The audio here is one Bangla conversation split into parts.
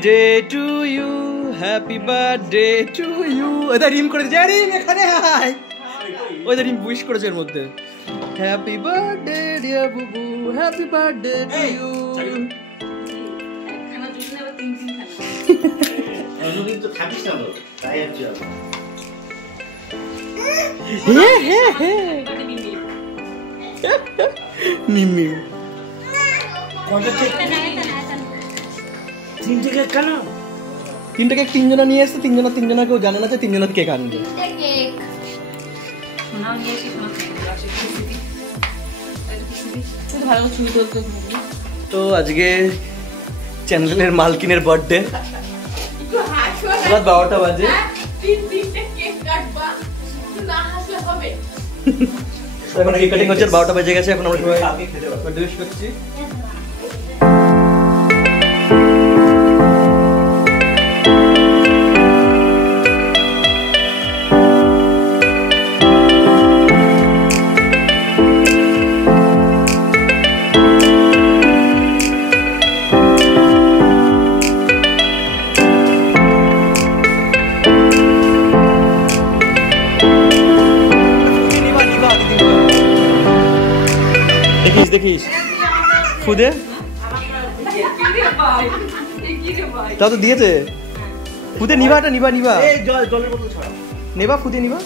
Birthday to you, happy birthday to you. ওটা রিম করে দিয়েছে, রিম এখানে আয়। ওটা রিম উইশ করেছে এর মধ্যে, হ্যাপি বার্থডে ডিয়ার বুবু, হ্যাপি বার্থডে টু ইউ। মিমি তিনটে কেক তিনজনা নিয়ে এসছে, তিনজনা কেউ জানে না যে তিনজনের কেক আনবে। তো আজকে চ্যানেলের মালকিনের বার্থডে, রাত 12টা বাজে। এখন কেক কাটিং হচ্ছে, 12টা বেজে গেছে। এখন আমরা সবাই উইশ করছি। দেখিস ফুদে তা তো দিয়েছে। ফুদে নিবাটা নিবা নেবা, ফুদে নিবা,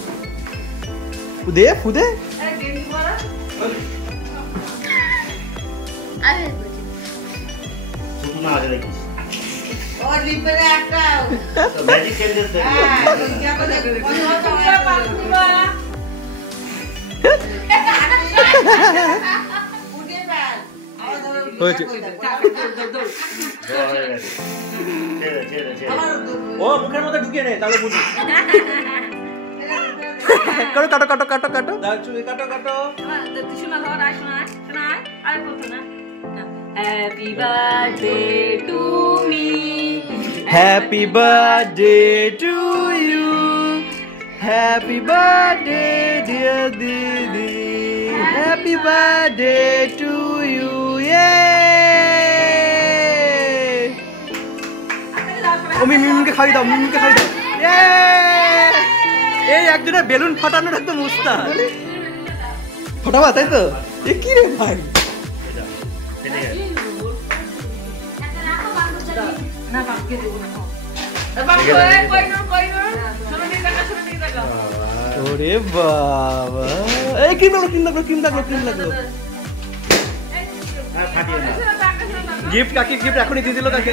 ফুদে ফুদে ও মুখের মধ্যে ঢুকিয়ে নেই তাহলে বুঝি। কাটো কাটো কাটো কাটো কাটো কাটো কাটো। Happy birthday to me, happy birthday to you, happy birthday dear Didi, happy birthday to you, yeah! ও মিমিকে খাই দাও, মিমিকে খাই দাও, এই একজনের বেলুন ফাটানোর একদম উস্তাদ। ফাটাবা তাই তো? এ কি রে ভাই, ওরে বাবা, এই ক্রিম লাগলো, ক্রিম লাগলো, ক্রিম লাগলো, ক্রিম লাগলো। গিফট কাকি, গিফট এখনই দিয়ে দিল কাকি।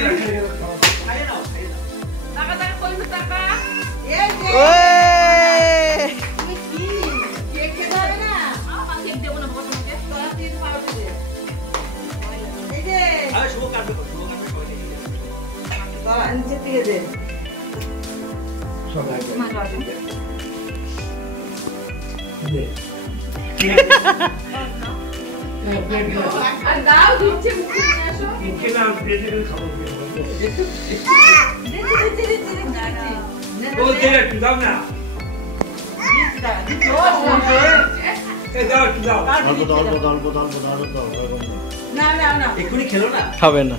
খাবে না,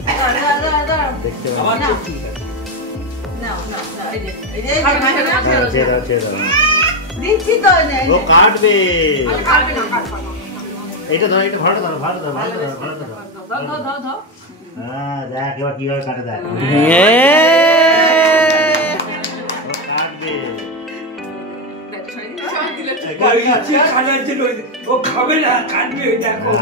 কাটবে এটা ধর, এটা ভালো ধরো, ভালো ধরো, ভালো ধরো, ভালো ধরো। হ্যাঁ দেখ এবার কিভাবে কাটে দেখ।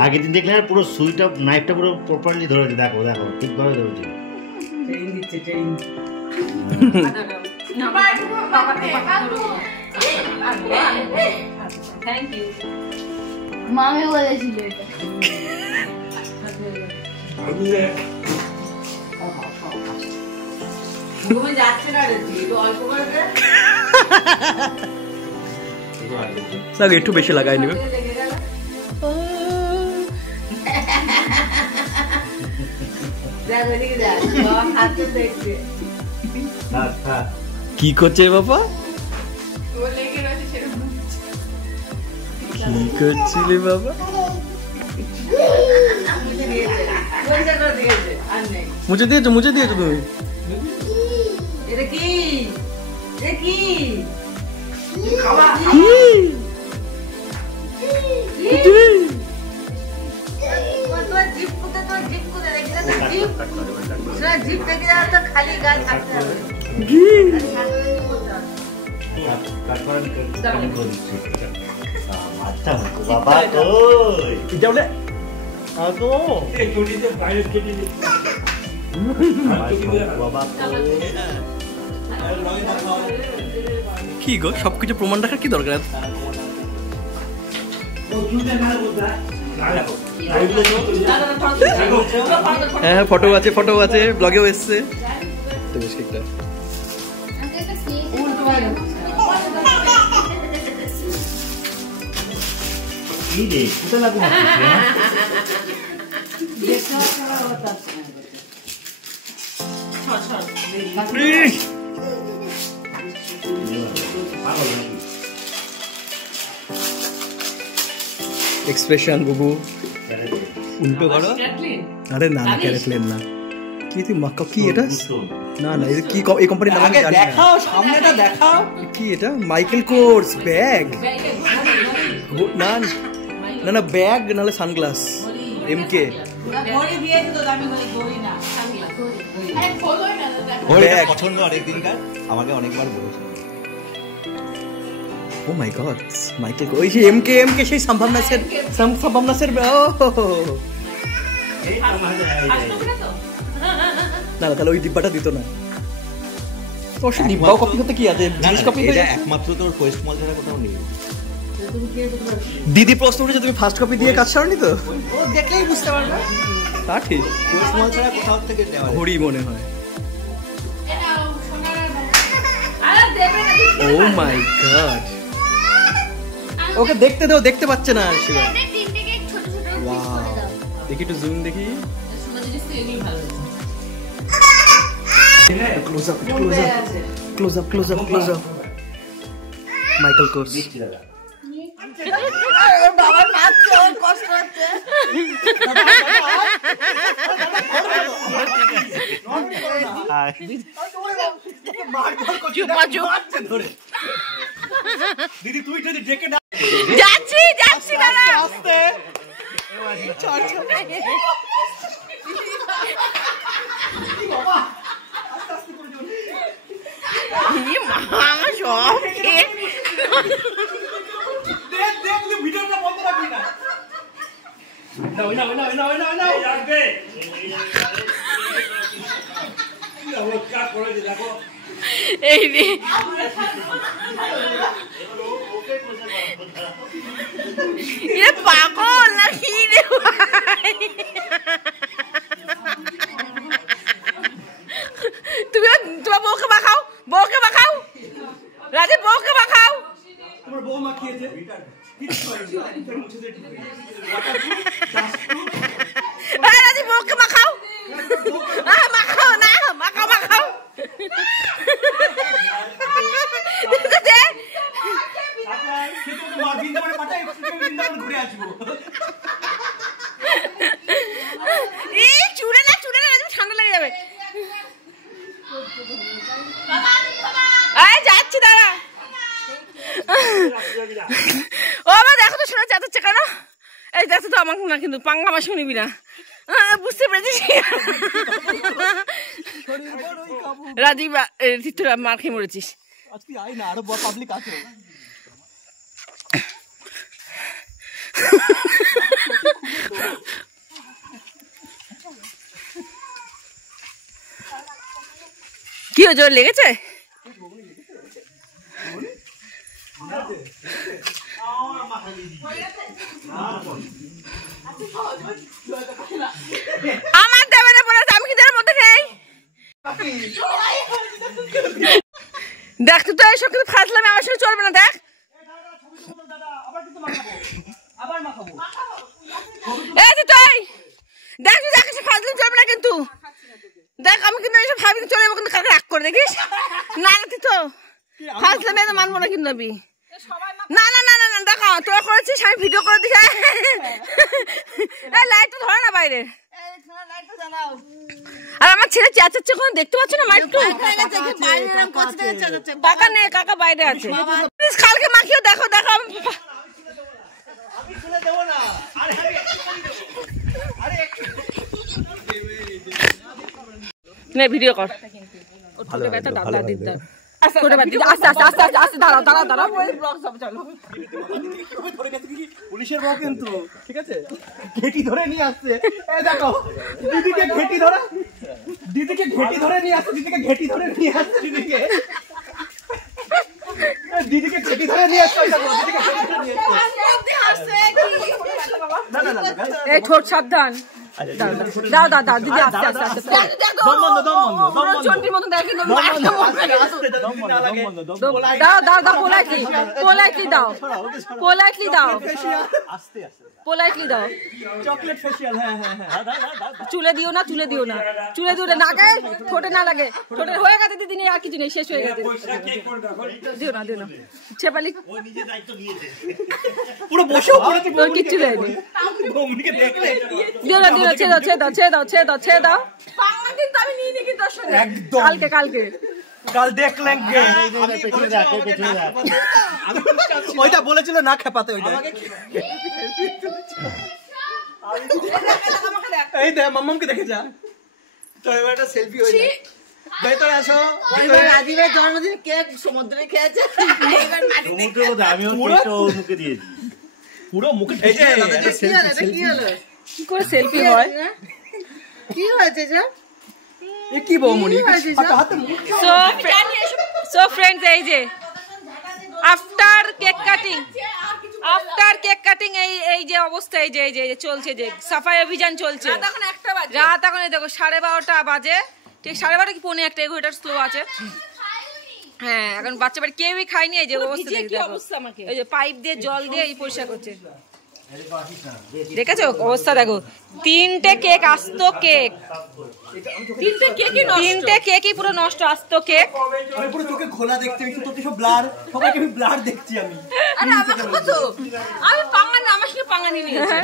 আগের দিন দেখলে পুরো সুইটা নাইফটা পুরো প্রপারলি ধরেছে, দেখো দেখো ঠিকভাবে ধরেছে। মামি বলেছিল এটা। একটু বেশি লাগাই নিবে। কি করছে বাবা, কি করছিলে বাবা? মুছে দিয়েছো, মুছে দিয়েছো তুমি? কি কি গো সবকিছু প্রমাণ রাখার কি দরকার? হ্যাঁ ফটো আছে ব্লগেও এসছে তো বেশ একটা কি রে কোথায় লাগু এক্সপ্রেশন বুবু উল্টো করো। আরে না না ক্যারেটলেন না কি তুই মাক্কা কি এটা? না না এটা কি এই কোম্পানির নাম? আগে দেখাও সামনেটা দেখাও। কি এটা? Michael course bag? না না না ব্যাগ নালে সানগ্লাস এমকে ঘড়ি দিয়েছে তো দামি ঘড়ি না সানগ্লাস আরে ফলোই না ব্যাগ পছন্দ আরেকদিনকার আমাকে অনেকবার বলেছে। ও মাই গড মাইকেল ওই যে এমকে সেই সম্ভাবনা সের না না তাহলে ওই ডিব্বাটা দিত না। তোর সে ডিব্বাও কপি করতে কি আছে? জিনিস কপি এটা একমাত্র তোর কোয়েস্ট মল ছাড়া কোথাও নেই। দিদি প্রশ্ন করেছে তুমি ফার্স্ট কপি দিয়ে কাজ ছাড়নি তো? ও দেখলেই বুঝতে পারবে। তা ঠিক কোয়েস্ট মল ছাড়া কোথাও থেকে দেওয়া ঘড়ি মনে হয়। ও মাই গড ওকে দেখতে দাও দেখতে পাচ্ছে না শিবা। ওয়াও দেখি একটু জুম দেখি। ক্লোজ আপ মাইকেল কোর্স বাবার নাচছে কষ্ট হচ্ছে দিদি তুই যদি ডেকে যাচ্ছি দাঁড়া আস্তে পাগল না কি রে তুমি তোমার বউকে মাখাও রাজীব বউকে মাখাও। তোমার বউ মাখিয়েছে রাজীব বউকে মাখাও মাখাও চুড়ে না ঠান্ডা লেগে যাবে। যাচ্ছি দাঁড়া। ও আমার দেখো তো শোনা চাচাচ্ছে কেন? এই দেখো তো আমাকে না কিন্তু পাঙ্গা আমার শুনিবি না বুঝতে পেরেছিস? রাজীব তোরা মার খেয়ে মরেছিস। আজকে আই না আরো পাবলিক আছে। কি জোর লেগেছে? আমার দেবে না বলে আমি কি তার মধ্যে নেই। দেখ তো এইসব কিন্তু ফাজলামি আমার সঙ্গে চলবে না। দেখ এই তুই দেখ ফাজলামি চলবে না কিন্তু। দেখ আমি কিন্তু এইসব ভাবি চলে যাবো কিন্তু কাকে রাগ করে দেখিস না তুই তো ফাজলামি আমি মানবো না কিন্তু আমি না দেখা তোরা করেছিস আমি ভিডিও করে দিস। লাইট তো ধরে না বাইরে আর আমার ছেলে চেঁচাচ্ছে কোনো দেখতে পাচ্ছ না মাইটু? কাকা নেই, কাকা বাইরে আছে। কালকে মাখিও, দেখো দেখো নে ভিডিও কর। পুলিশের বউ কিন্তু ঠিক আছে, ঘেটি ধরে নিয়ে আসছে। দেখো দিদিকে ঘেটি ধরে, দিদিকে ঘেটি ধরে নিয়ে আসছে, দিদিকে ঘেটি ধরে নিয়ে আসছে, দিদিকে দিদিকে ঘেটি ধরে নিয়ে আসছে। এই ছোট সাবধান, দাও দাও দাও দিদি, আস্তে আস্তে আস্তে। চন্ডির মতন দেখি, দাও দাও দাও, পোলাইটলি পোলাইটলি দাও, পোলাইটলি দাও, পোলাইটলি দাও। চকলেট ফেশিয়াল, হ্যাঁ হ্যাঁ হ্যাঁ। চুলে দিও না, চুলে দিও না, চুলে দিও না, নাকে ঠোঁটে না লাগে। ঠোঁটে হয়ে গেছে দিদি, নেই আর কিছু নেই, শেষ হয়ে গেছে। দিও না দিও না, ছেপালি পুরো বসেও পড়েছে, তোর কিচ্ছু দেয়নি। দিও না দিও না, ছেড়ে দাও ছেড়ে দাও ছেড়ে দাও ছেড়ে দাও ছেড়ে দাও। কিন্তু আমি নিয়ে নিই কিন্তু একদম কালকে কালকে কাল দেখলেন ওইটা বলেছিল না খেপাতে, ওইটা এই দেখ মাম্মামকে দেখে যা। তো এবার একটা সেলফি হয়ে যায়। ভেতরে আসো। রাজীবের জন্মদিন কেক সমুদ্রে খেয়েছে, এবার সমুদ্রের মধ্যে আমিও কেকটা ওর মুখে দিয়েছি, পুরো মুখে। এই যে কি হলো, কি করে সেলফি হয়, কি হয়েছে যা এ কি বৌমনি? সো ফ্রেন্ডস, এই যে after cake cutting, after cake cutting এই যে অবস্থা, এই যে চলছে, যে সাফাই অভিযান চলছে। রাত এখন দেখো 12:30 বাজে, ঠিক 12:30 কি 1:45, এগোটার স্লো আছে। হ্যাঁ, এখন বাচ্চা বাড়ি কেউই খায়নি। এই যে অবস্থা দেখো, এই যে পাইপ দিয়ে জল দিয়ে এই পরিষ্কার করছে, দেখেছো অবস্থা দেখো। 3টে কেক, আস্ত কেক, 3টে কেকই পুরো নষ্ট, আস্ত কেক। আমি পুরো চোখে খোলা দেখতে, একটু তোকে সব ব্লার, সবাইকে আমি ব্লার দেখছি আমি। আরে আমি পাঙ্গানি, আমার সঙ্গে পাঙ্গানি নিয়েছে,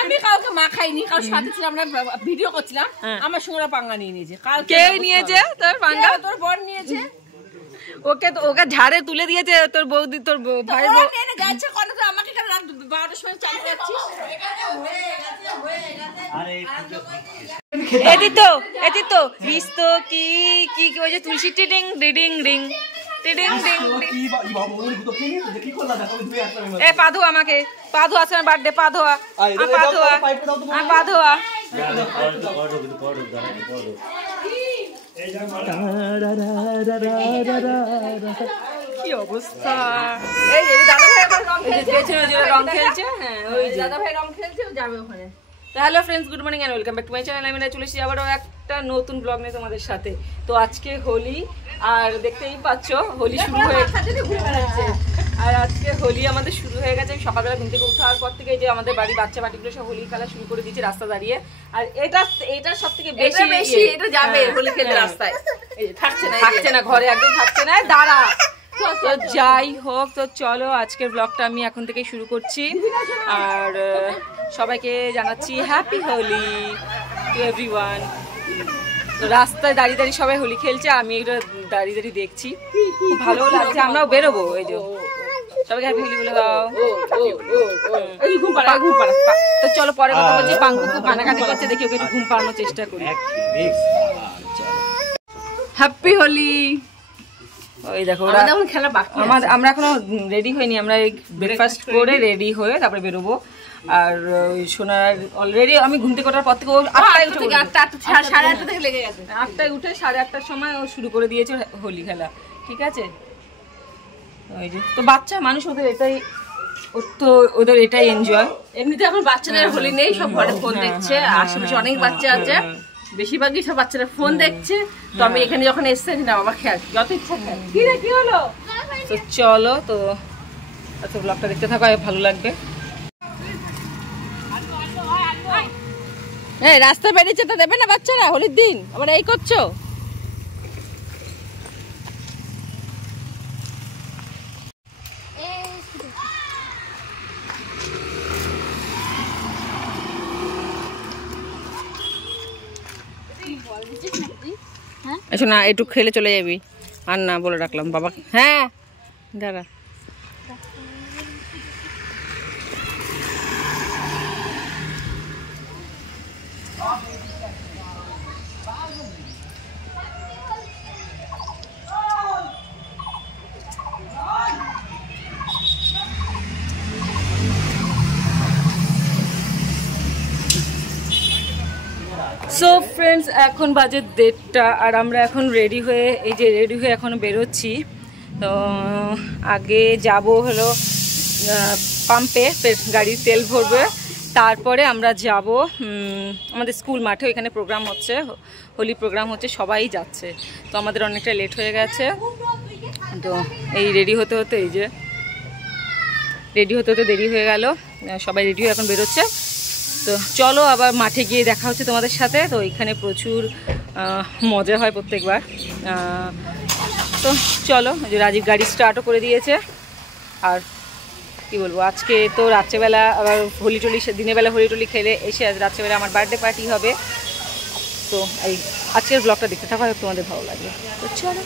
আমি কাউকে মাখাইনি, কারোর সাথে ছিলাম, আমরা ভিডিও করছিলাম, আমার সঙ্গে পাঙ্গানি নিয়েছে। কে নিয়েছে তোর পাঙ্গা? তোর বর নিয়েছে, ওকে তো ওকে ঝাড়ে তুলে দিয়েছে তোর বৌদি, তোর ভাই বউ যাচ্ছে করে। তো আমাকে কেন রাত 12টার সময় চালু করছিস? এদি তো রিস্তো কি কি ওই যে তুলসী টিডিং ডিডিং রিং টিডিং ডিং। এ পাধু, আমাকে পাধু আছে না বার্থডে, পাধোয়া পাধোয়া পাধোয়া। কি অবস্থা, এই যে দাদা ভাই রং খেলছে, হ্যাঁ ওই দাদা ভাই রং খেলছে, যাবে ওখানে। Hello friends, good morning and welcome back to my channel. আমি চলে এসেছি আবারও একটা নতুন ব্লগ নিয়ে তোমাদের সাথে। তো আজকে হোলি, আর দেখতেই পাচ্ছ হোলি শুরু হয়ে গেছে, আর আজকে হোলি আমাদের শুরু হয়ে গেছে। সকালবেলা ঘুম থেকে ওঠার পর থেকে যে আমাদের বাড়ি বাচ্চা বাটিগুলো সব হোলি খেলা শুরু করে দিয়েছে রাস্তা দাঁড়িয়ে। আর এটা সব থেকে বেশি এটা যাবে হোলি খেলতে রাস্তায়, থাকছে না ঘরে, একদম থাকছে না, দাঁড়া। তো যাই হোক, তো চলো আজকের ব্লগটা আমি এখন থেকে শুরু করছি। আর সবাইকে জানাচ্ছি হ্যাপি হোলি টু এভরিওয়ান। তো রাস্তায় দাঁড়িয়ে দাঁড়িয়ে সবাই হোলি খেলছে, আমি এটা দাঁড়িয়ে দাঁড়িয়ে দেখছি, খুব ভালো লাগছে। আমরাও বেরোবো, এই যে সবাইকে হ্যাপি হোলি বলে দাও। ঘুম পাড়া ঘুম পাড়া। তো চলো পরে কথা বলছি, পাঙ্কু খুব কানাকাটি করছে, দেখি ওকে একটু ঘুম পাড়ানোর চেষ্টা করি। হ্যাপি হোলি। ওই দেখো আমরা এখনো রেডি হইনি, আমরা ব্রেকফাস্ট করে রেডি হয়ে তারপরে বেরোবো। আর সোনার অলরেডি আমি ঘুম থেকে ওঠার পর থেকে 8টায় উঠে, 8:30 থেকে লেগে গেছে, 8টায় উঠে 8:30টার সময় ও শুরু করে দিয়েছে হোলি খেলা, ঠিক আছে। ওই যে তো বাচ্চা মানুষ, ওদের এটাই, তো ওদের এটাই এনজয়। এমনিতে এখন বাচ্চাদের হোলি নেই, সব ঘরে ফোন দেখছে, আশেপাশে অনেক বাচ্চা আছে, বেশিরভাগই সব বাচ্চারা ফোন দেখছে। তো আমি এখানে যখন এসছি না, বাবা খেয়াল যত ইচ্ছা খেয়াল। কি হলো? তো চলো, তো আচ্ছা ব্লগটা দেখতে থাকো, ভালো লাগবে। এই রাস্তা বেরিয়েছে তো দেবে না বাচ্চারা হোলির দিন, আবার এই করছো। আচ্ছা না, একটু খেলে চলে যাবি। আর না বলে রাখলাম বাবা। হ্যাঁ দাঁড়া। সো ফ্রেন্ডস, এখন বাজে 1:30 আর আমরা এখন রেডি হয়ে এখন বেরোচ্ছি। তো আগে যাব হলো পাম্পে, গাড়ির তেল ভরবে, তারপরে আমরা যাব আমাদের স্কুল মাঠে। এখানে প্রোগ্রাম হচ্ছে, হোলি প্রোগ্রাম হচ্ছে, সবাই যাচ্ছে। তো আমাদের অনেকটা লেট হয়ে গেছে। তো এই রেডি হতে হতে দেরি হয়ে গেল। সবাই রেডি হয়ে এখন বেরোচ্ছে। তো চলো আবার মাঠে গিয়ে দেখা হচ্ছে তোমাদের সাথে। তো এখানে প্রচুর মজা হয় প্রত্যেকবার। তো চলো, যে রাজীব গাড়ি স্টার্টও করে দিয়েছে। আর কি বলবো, আজকে তো রাত্রেবেলা আবার দিনের বেলা হোলি টোলি খেলে এসে আজ রাত্রেবেলা আমার বার্থডে পার্টি হবে। তো এই আজকের ব্লগটা দেখতে থাকো, তোমাদের ভালো লাগবে। তো চলো।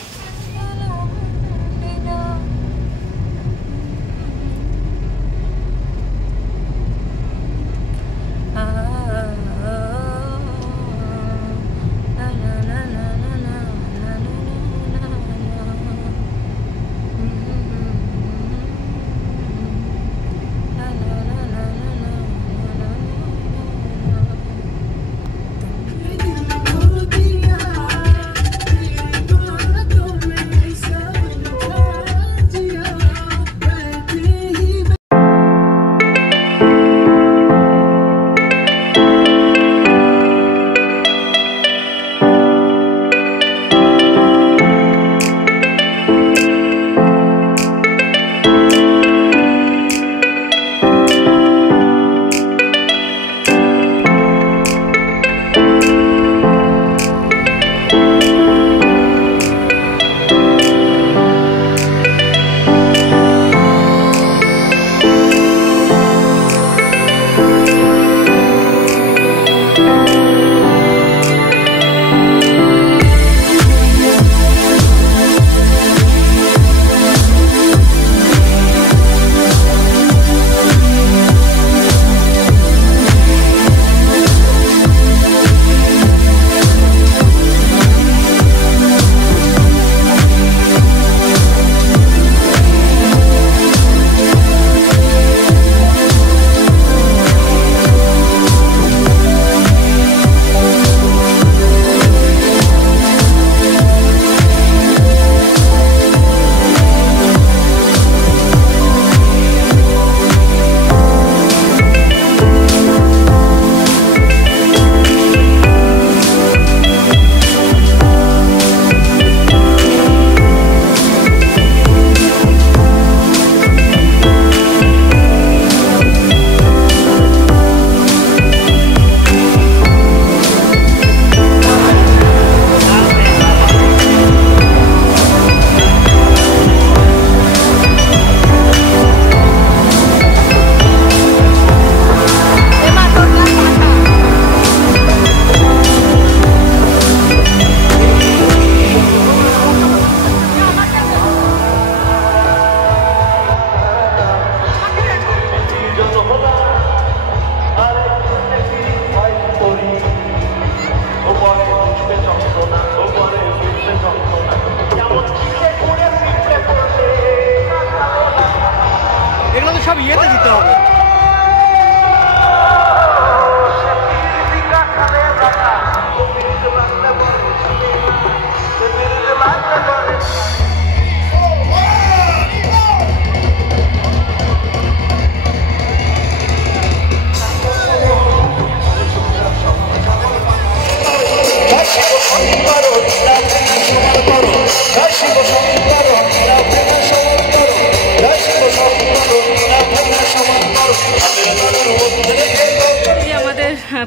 সব ইয়েতে দিতে হবে।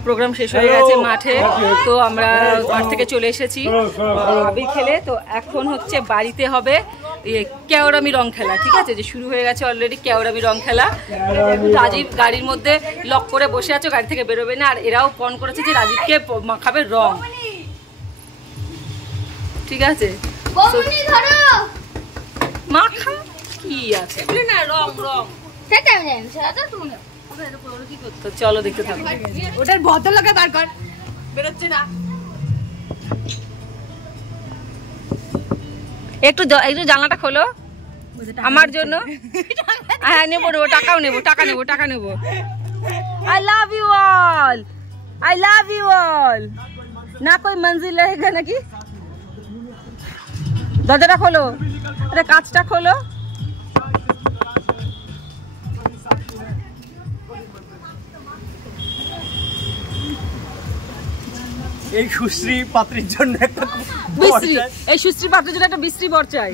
প্রোগ্রাম শেষ হয়ে গেছে মাঠে, তো আমরা মাঠ থেকে চলে এসেছি আবির খেলে। তো এখন হচ্ছে বাড়িতে হবে কেওড়ামি রং খেলা, ঠিক আছে, যে শুরু হয়ে গেছে অলরেডি কেওড়ামি রং খেলা। রাজীব গাড়ির মধ্যে লক করে বসে আছে, গাড়ি থেকে বেরোবে না, আর এরাও পণ করেছে যে রাজীবকে মাখাবে রং, ঠিক আছে মাখা কি আছে না রং রং তো চলো দেখতে থাকো ওটার ভদ্রলোকে বার কর বেরোচ্ছে না একটু একটু জানলাটা খোলো আমার জন্য হ্যাঁ নেবো টাকা নেবো I love you all না कोई मंजिल रहेगा নাকি দরজাটা খোলো আরে কাঁচটা খোলো এই সুশ্রী পাত্রীর জন্য একটা বিশ্রী এই সুশ্রী পাত্রীর জন্য একটা বিশ্রী বর চাই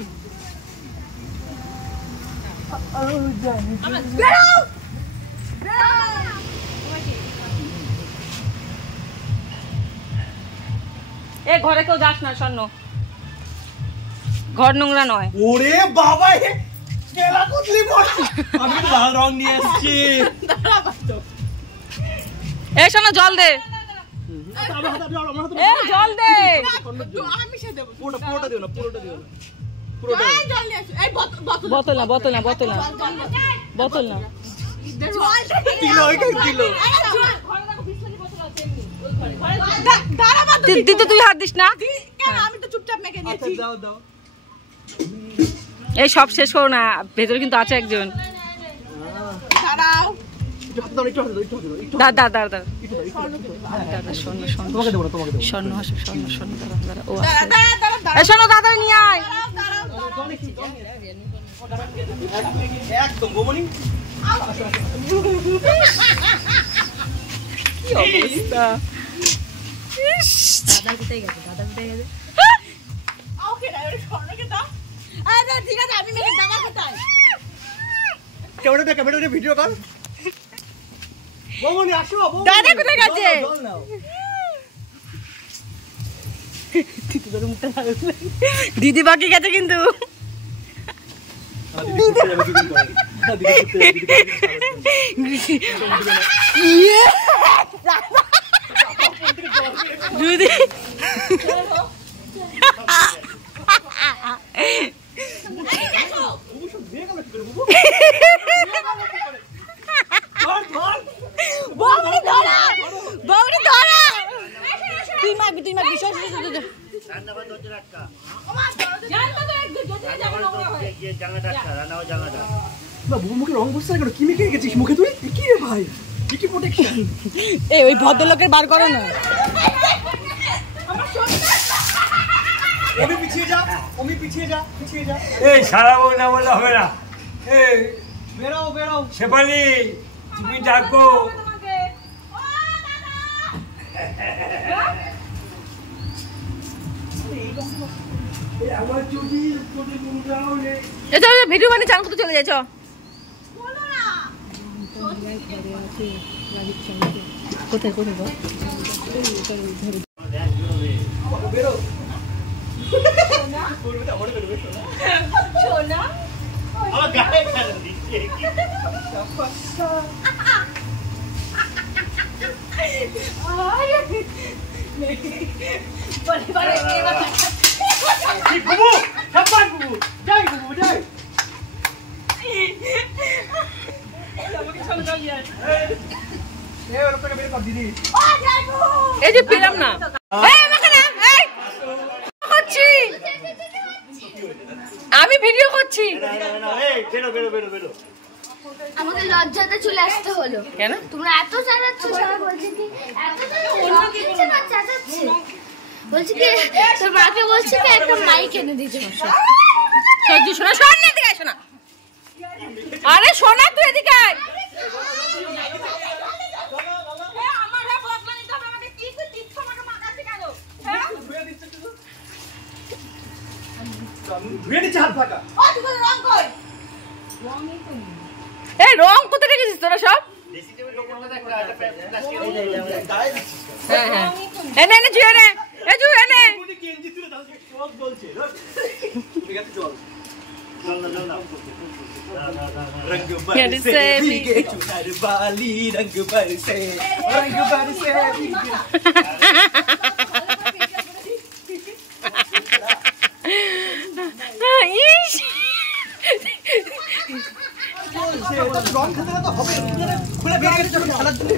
এ ঘরে কেউ যাস না স্বর্ণ ঘর নোংরা নয় ওরে বাবা কেলা কুতলি বড় আমি তো লাল রং নিয়ে এসেছি এই শোনো জল দে এ জল দে আমি সে দেব পুরোটা দিও না পুরোটা জল নিয়ে আসো এই বোতল না জল দিল দিদি তুই হাত দিস না আমি তো চুপচাপ মেখে নিয়েছি দাও এই সব শেষ করো না ভেতরে কিন্তু আছে একজন দাঁড়াও দাদা শোনো দাদা নিয়ে আয় একদম গোমনি কি অবস্থা দাদা কোথায় গেছে ওকে না ওরে স্বর্ণকে দাও আরে ঠিক আছে আমি মেরে দাদা কোথায় ক্যামেরাটা ভিডিও কর গোমনি আসো দাদা কোথায় গেছে জল নাও দিদি বাকি গেছে কিন্তু দিদি ওই ভদ্রলোকের বার করো না পিছিয়ে যা এই সারা বল না বলে হবে না এই বেরাও শেফালি তুমি ডাকো আমার চুটি মুন্ডাও নেই এটা ভিডিও বানিয়ে চান করতে চলে যাচ্ছ কোথায় বেরো আমার গায়ে ফেলে দিচ্ছে এই যে পেলাম না আমি ভিডিও করছি আমাকে লজ্জাতে চলে আসতে হলো কেন তোমরা এত চাচাচ্ছ সবাই বলছে কি এত চাচাচ্ছ না চাচাচ্ছে বলছে কি তোর মাকে বলছে কি একটা মাইক এনে দিতে সহ্য শোনা শোন না এদিকে শোনা আরে শোনা তুই এদিকে আয় রং কোথায় রেখেছিস তোরা সব এনে জুয়ে নে এনে रंग बरसे भीगे चुनर वाली रंग बरसे भीगे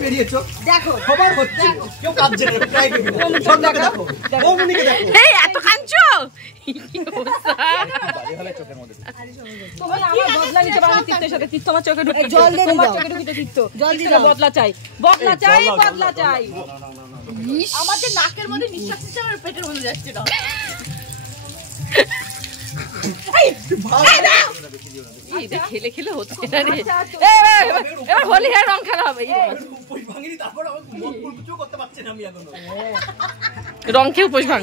বেরিয়েছো দেখো খবর হচ্ছে কেউ কাঁদছে না ট্রাই করবে সন্ধ্যাকে দেখো বৌমনিকে দেখো এই এত কাঁদছো তুমি আমার বদলা নিতে পারো তীর্থের সাথে তীর্থ আমার চোখে ঢুকে জল দিয়ে তোমার দাও। চোখে ঢুকে তীর্থ জল দিয়ে তীর্থের দাও। বদলা চাই বদলা চাই বদলা চাই আমার যে নাকের মধ্যে নিঃশ্বাস নিচ্ছে আমার পেটের মধ্যে যাচ্ছে না এটা খেলে খেলে হচ্ছে না রে এবার হোলি হ্যাঁ রং খেলা হবে উপোস ভাঙিনি তারপর আমার মুখ কিছু করতে পারছি না আমি এখনো রং খেয়ে উপোস ভাঙ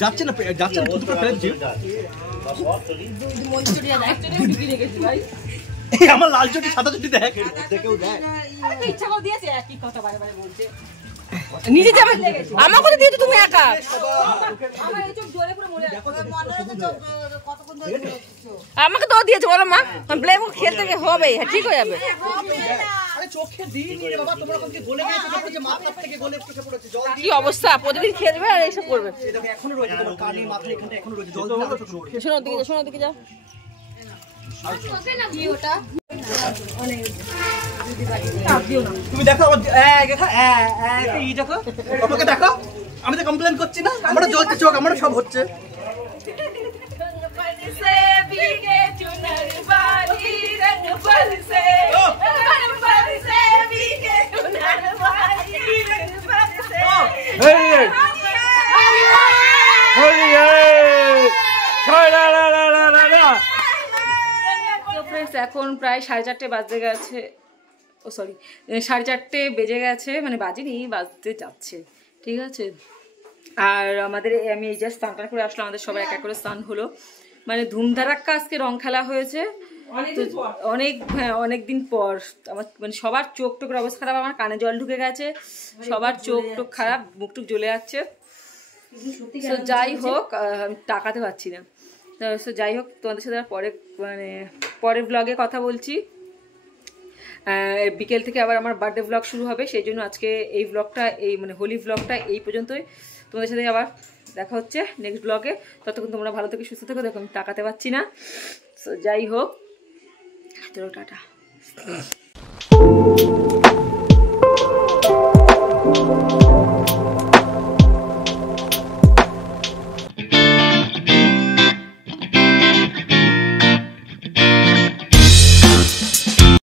যাচ্ছে না দুটো ফেলে দিচ্ছি এই আমার লাল চটি সাদা চটি দেখ কেউ দেখ ইচ্ছা করে দিয়েছে একই কথা বারে বারে বলছে নিজে যাবে আমাকে তো দিয়েছো তুমি একা আমার এই চোখ জোরে পুরো মরে আমাকে তো দিয়েছো বলো মা ব্লেম খেলতে হবে হ্যাঁ ঠিক হয়ে যাবে আরে চোখে দিইনি রে বাবা তোমরা কোনকে গলে গিয়েছো যখন যে মাথা থেকে গলে চোখে পড়েছে জল কি অবস্থা প্রতিদিন খেলবে আর এইসব করবে দিয়ে দেখো এখনো রয়েছে তোমার কানে মাথায় এখানে এখনো রয়েছে জল দিয়ে চোখে পড়ে শোনো দিকে যাও তুমি দেখো আমার এই দেখো আমাকে দেখো আমি তো কমপ্লেন করছি না আমরা জ্বলছে চোখ আমরা সব হচ্ছে এখন প্রায় 4:30 বাজতে গেছে ও সরি 4:30 বেজে গেছে মানে বাজেনি বাজতে যাচ্ছে ঠিক আছে আর আমাদের আমি এই জাস্ট স্নান করে আসলাম আমাদের সবাই এক এক করে স্নান হলো মানে ধুমধারাক্কা আজকে রং খেলা হয়েছে অনেক দিন পর আমার মানে সবার চোখ টোকের অবস্থা খারাপ আমার কানে জল ঢুকে গেছে সবার চোখ টোক খারাপ মুখ টুক জ্বলে যাচ্ছে তো যাই হোক আমি তাকাতে পারছি না তো যাই হোক তোমাদের সাথে পরের ব্লগে কথা বলছি বিকেল থেকে আবার আমার বার্থডে ব্লগ শুরু হবে সেই জন্য আজকে এই ব্লগটা এই মানে হোলি ব্লগটা এই পর্যন্তই তোমাদের সাথে আবার দেখা হচ্ছে নেক্সট ব্লগে ততক্ষণ তোমরা ভালো থেকে সুস্থ থেকো দেখো আমি তাকাতে পারছি না তো যাই হোক চলো টাটা